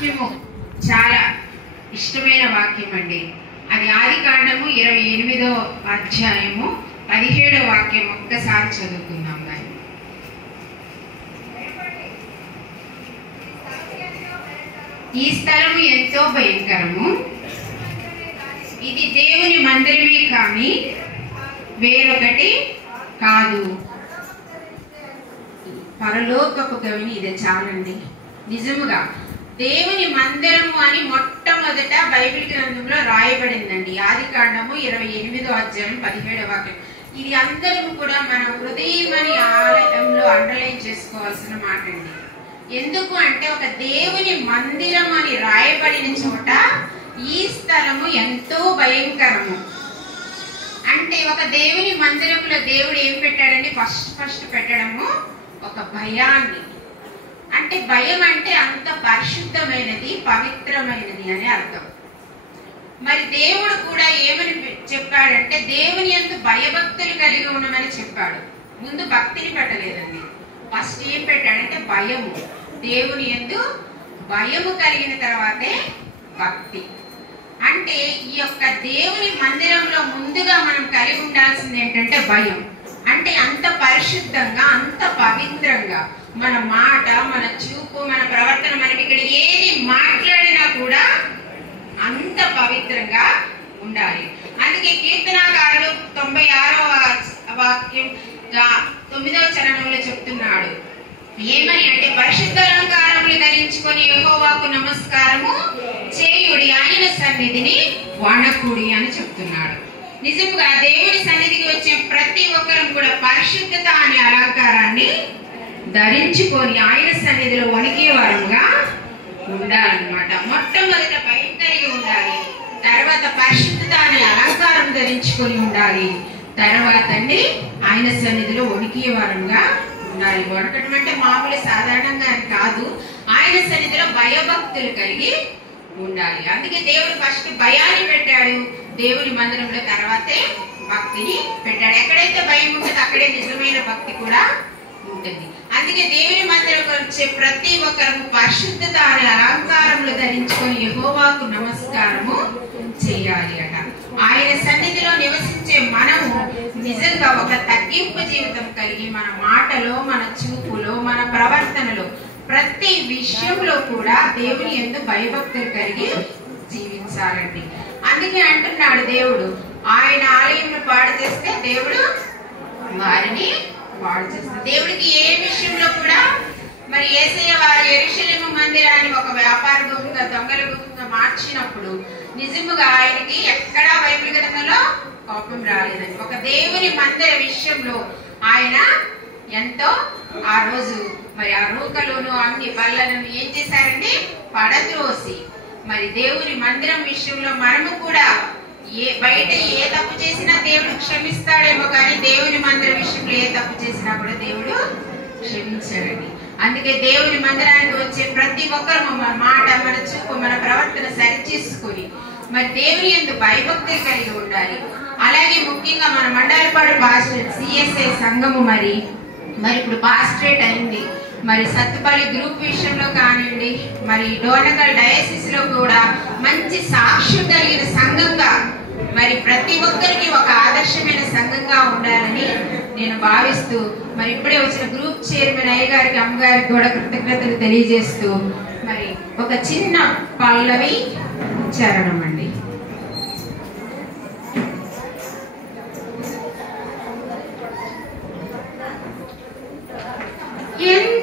వాక్యము చాలా ఇష్టమైన వాక్యం అండి. అది ఆదికాండము 28వ అధ్యాయము 17వ వాక్యం ఒక్కసారి చదువుకుందాం. దాన్ని ఈ స్థలము ఎంతో భయంకరము, ఇది దేవుని మందిరమే కానీ వేరొకటి కాదు. పరలోకపు గవిని ఇది చాలండి. నిజముగా దేవుని మందిరము అని మొట్టమొదట బైబిల్ గ్రంథంలో రాయబడిందండి. ఆదికాండము 28వ అధ్యాయం 17వ వాక్యం. ఇది అందరం కూడా మన హృదయమని ఆలయంలో అండర్లైన్ చేసుకోవాల్సిన మాట అండి. ఎందుకు అంటే ఒక దేవుని మందిరం అని రాయబడిన చోట ఈ స్థలము ఎంతో భయంకరము. అంటే ఒక దేవుని మందిరంలో దేవుడు ఏం పెట్టాడండి? ఫస్ట్ పెట్టడము ఒక భయాన్ని. అంటే భయం అంటే అంత పరిశుద్ధమైనది, పవిత్రమైనది అని అర్థం. మరి దేవుడు కూడా ఏమని చెప్పాడంటే దేవుని యందు భయభక్తులు కలిగి ఉండమని చెప్పాడు. ముందు భక్తిని పెట్టలేదండి. ఫస్ట్ ఏం పెట్టాడంటే భయము. దేవుని యందు భయము కలిగిన తర్వాతే భక్తి. అంటే ఈ యొక్క దేవుని మందిరంలో ముందుగా మనం కలిగి ఉండాల్సింది ఏంటంటే భయం. అంటే అంత పరిశుద్ధంగా, అంత పవిత్రంగా మన మాట, మన చూపు, మన ప్రవర్తన, మనం ఇక్కడ ఏది మాట్లాడినా కూడా అంత పవిత్రంగా ఉండాలి. అందుకే కీర్తనాకారుడు 96వ వాక్యం 9వ చరణంలో చెప్తున్నాడు. ఏమని అంటే పరిశుద్ధ అలంకారములు ధరించుకొని యెహోవాకు నమస్కారము చేయుడి, ఆయన సన్నిధిని వణకుడి అని చెప్తున్నాడు. నిజంగా దేవుని సన్నిధికి వచ్చే ప్రతి ఒక్కరం కూడా పరిశుద్ధత అనే అలంకారాన్ని ధరించుకొని ఆయన సన్నిధిలో వణికే వారంగా ఉండాలన్నమాట. మొట్టమొదట భయం కలిగి ఉండాలి, తర్వాత పరిశుద్ధత అనే అలంకారం ధరించుకొని ఉండాలి, తర్వాత ఆయన సన్నిధిలో వణికే వారంగా ఉండాలి. వణకటం అంటే మామూలు సాధారణంగా కాదు, ఆయన సన్నిధిలో భయభక్తులు కలిగి ఉండాలి. అందుకే దేవుడు ఫస్ట్ భయాన్ని పెట్టాడు దేవుని మందిరంలో, తర్వాతే భక్తిని పెట్టాడు. ఎక్కడైతే భయం ఉంటుందో అక్కడే నిజమైన భక్తి కూడా ఉంటుంది. అందుకే దేవుని మందిరంలో వచ్చే ప్రతి ఒక్కరు పరిశుద్ధత అనే అలంకారములు ధరించుకొని యెహోవాకు నమస్కారము చేయాలి అట. ఆయన సన్నిధిలో నివసించే మనము నిజంగా ఒక తగ్గింపు జీవితం కలిగి మన మాటలో, మన చూపులో, మన ప్రవర్తనలో, ప్రతి విషయంలో కూడా దేవుని యందు భయభక్తులు కలిగి జీవించాలండి. అందుకే అంటున్నాడు దేవుడు, ఆయన ఆలయంలో పాడు చేస్తే దేవుడు వారిని పాడు చేస్తాడు. దేవుడికి ఏ విషయంలో కూడా మరి యేసయ్య వారి యెరూషలేము మందిరాన్ని ఒక వ్యాపార గుహంగా, దొంగల గుహంగా మార్చినప్పుడు నిజముగా ఆయనకి ఎక్కడా బైబిల్ గ్రంథంలో కోపం రాలేదండి. ఒక దేవుని మందిర విషయంలో ఆయన ఎంతో ఆ రోజు మరి ఆ రూకలోను అన్ని బల్లను ఏం చేశారండి? పడద్రోసి మరి దేవుని మందిరం విషయంలో మనము కూడా బయట ఏ తప్పు చేసినా దేవుడు క్షమిస్తాడేమో, కానీ దేవుని మందిరం విషయంలో ఏ తప్పు చేసినా కూడా దేవుడు క్షమించాడండి. అందుకే దేవుని మందిరానికి వచ్చే ప్రతి ఒక్కరు మన మాట, మన చూపు, మన ప్రవర్తన సరిచేసుకొని మరి దేవుని యందు భయభక్తులు కలిగి ఉండాలి. అలాగే ముఖ్యంగా మన మండలపాడు పాస్టరేట్ సిఎస్ఐ సంఘము మరి ఇప్పుడు పాస్టరేట్ అయింది. మరి సత్తుపల్లి గ్రూప్ విషయంలో కానివ్వండి, మరి డోర్నకల్ డయాసిస్ లో కూడా మంచి సాక్ష్యం కలిగిన సంఘంగా మరి ప్రతి ఒక్కరికి ఒక ఆదర్శమైన సంఘంగా ఉండాలని నేను భావిస్తూ మరి ఇప్పుడే వచ్చిన గ్రూప్ చైర్మన్ అయ్య గారికి, అమ్మగారికి కూడా కృతజ్ఞతలు తెలియజేస్తూ మరి ఒక చిన్న పల్లవి చరణం అండి. ఎన్